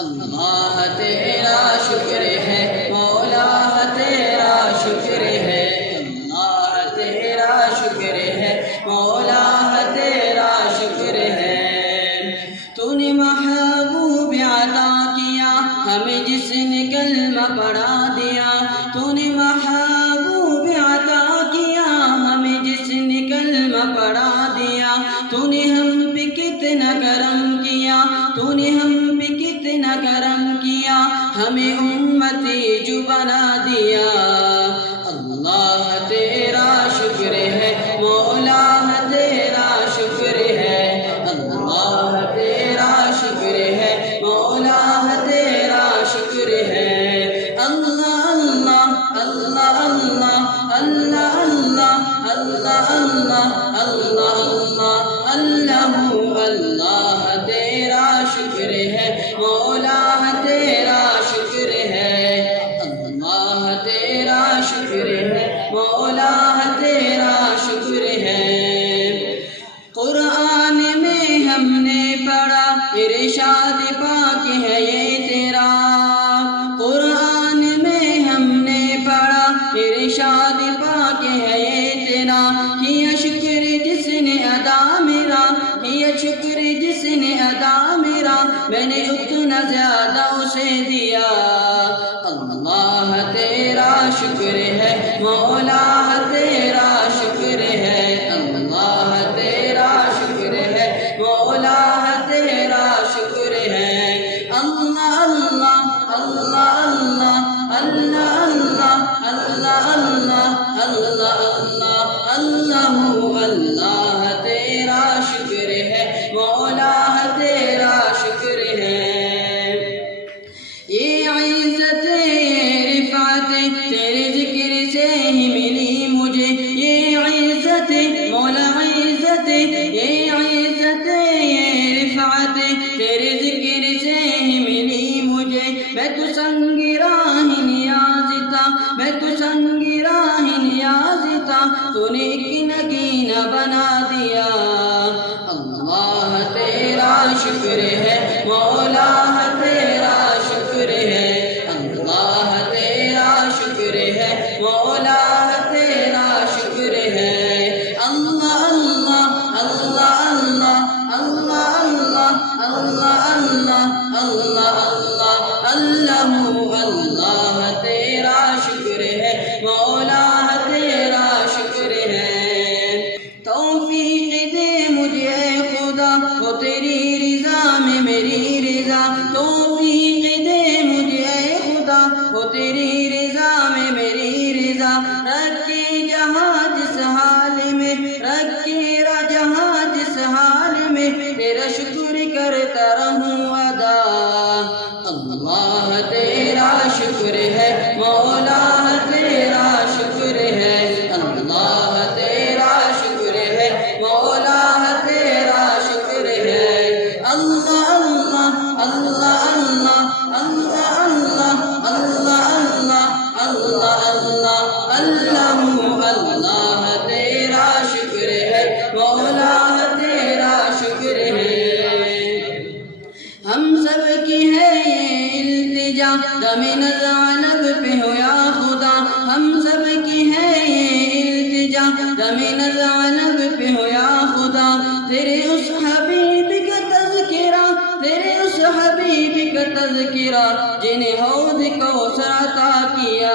اللہ تیرا شکر ہے مولا تیرا شکر ہے، اللہ تیرا شکر ہے مولا تیرا شکر ہے۔ تو نے محبوب عطا کیا ہمیں جس نے کلمہ پڑھا دیا، تو نے محبوب عطا کیا ہمیں جس نے کلمہ پڑھا دیا، تو نے ہم پہ کتنا کرم کیا، تو نے ہم پہ کتنا کرم کیا، ہمیں امتی جو بنا دیا۔ اللہ تیرا شکر ہے مولا تیرا شکر ہے، اللہ تیرا شکر ہے مولا تیرا شکر ہے۔ اللہ اللہ اللہ اللہ اللہ اللہ اللہ اللہ اللہ اللہ تیرا شکر ہے مولا تیرا شکر ہے، اللہ تیرا شکر ہے مولا تیرا شکر ہے۔ قرآن میں ہم نے پڑھا ارشاد پاک ہے یہ تیرا، قرآن میں ہم نے پڑھا ارشاد پاک ہے یہ تیرا، کیا شکر جس نے ادا میرا، کیا شکر جس نے ادا میرا، میں نے اتنا زیادہ اسے دیا۔ اللہ تیرا شکر ہے مولا تیرا شکر ہے، اللہ تیرا شکر ہے مولا تیرا شکر ہے۔ اللہ اللہ اللہ اللہ اللہ اللہ اللہ اللہ اللہ اللہ تیرا شکر ہے مولا تیرا شکر ہے۔ یہ عزت رفعت تیرے ذکر سے ہی ملی مجھے، یہ عزت مولا عزت، یہ عزت یہ رفعت تیرے ذکر سے ہی ملی مجھے۔ میں تو سنگ راہ نیاز تھا، میں تو سنگ راہ نیاز تھا، تو نے گینا بنا دیا۔ اللہ تیرا شکر ہے مولا تیرا شکر ہے، اللہ تیرا شکر ہے مولا تیرا شکر ہے۔ اللہ اللہ اللہ اللہ اللہ اللہ اللہ اللہ اللہ اللہ تیرا شکر ہے مولا تیرا شکر ہے۔ توفیق دے مجھے خدا ہو تیری رضا میں میری رضا، توفیق دے مجھے خدا ہو تیری رضا میں میری رضا، رکھے جہاں جس حال میں، رکھے جہاں جس حال میں، تیرا شکر کرتا رہوں ادا۔ اللہ تیرا شکر ہے مولا تیرا شکر ہے، اللہ تیرا شکر ہے مولا تیرا شکر ہے۔ اللہ اللہ اللہ اللہ اللہ اللہ اللہ اللہ اللہ اللہ تیرا شکر ہے مولا تیرا شکر ہے۔ ہم سب کی ہے یہ التجا، دم نزالب پہ ہو یا خدا، ہم سب کی ہے یہ التجا، دم نزالب پہ ہو یا خدا، تیرے اس حبیب کا تذکرہ، تیرے اس حبیب کا تذکرہ، جنہیں حوض کوثر عطا کیا۔